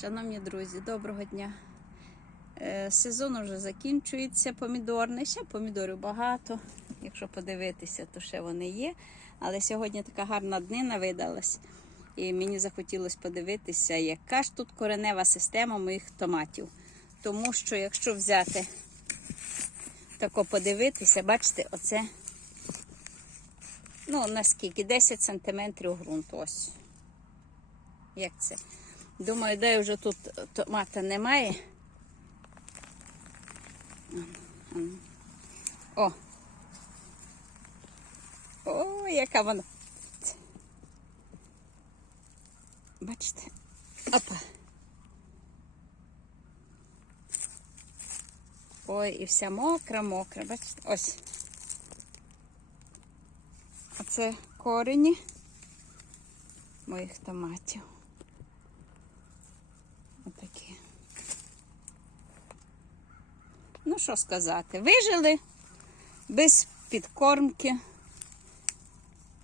Шановні друзі, доброго дня. Е, Сезон вже закінчується помідорний. Ще помідорів багато. Якщо подивитися, то ще вони є. Але сьогодні така гарна днина видалась. І мені захотілося подивитися, яка ж тут коренева система моїх томатів. Тому що, якщо взяти тако подивитися, бачите, оце ну, наскільки? 10 сантиметрів ґрунту. Ось. Як це? Думаю, де вже тут томата немає. О! О, яка вона. Бачите? Опа. Ой, і вся мокра, мокра, бачите? Ось. А це корені моїх томатів. Ну, що сказати, вижили без підкормки.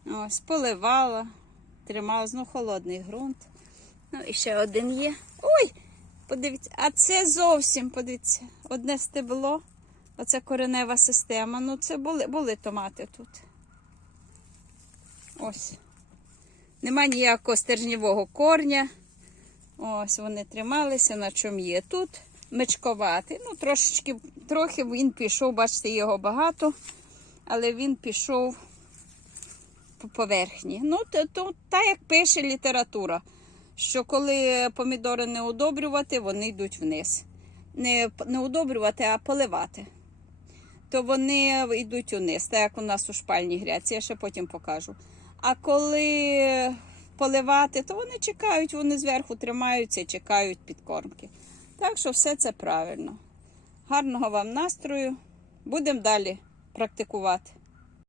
Ось, поливала, тримала, ну, холодний ґрунт. Ну, і ще один є. Ой! Подивіться, а це зовсім, подивіться, одне стебло. Оце коренева система. Ну, це були, були томати тут. Ось. Нема ніякого стержневого корня. Ось вони трималися, на чому є. Тут мечковатий. Ну, трошечки, трохи він пішов, бачите, його багато, але він пішов по поверхні. Ну, то, то так як пише література, що коли помідори не удобрювати, вони йдуть вниз. Не, не удобрювати, а поливати. То вони йдуть униз, так як у нас у шпальній гряці, я ще потім покажу. А коли поливати, то вони чекають, вони зверху тримаються чекають підкормки. Так що все це правильно. Гарного вам настрою. Будемо далі практикувати.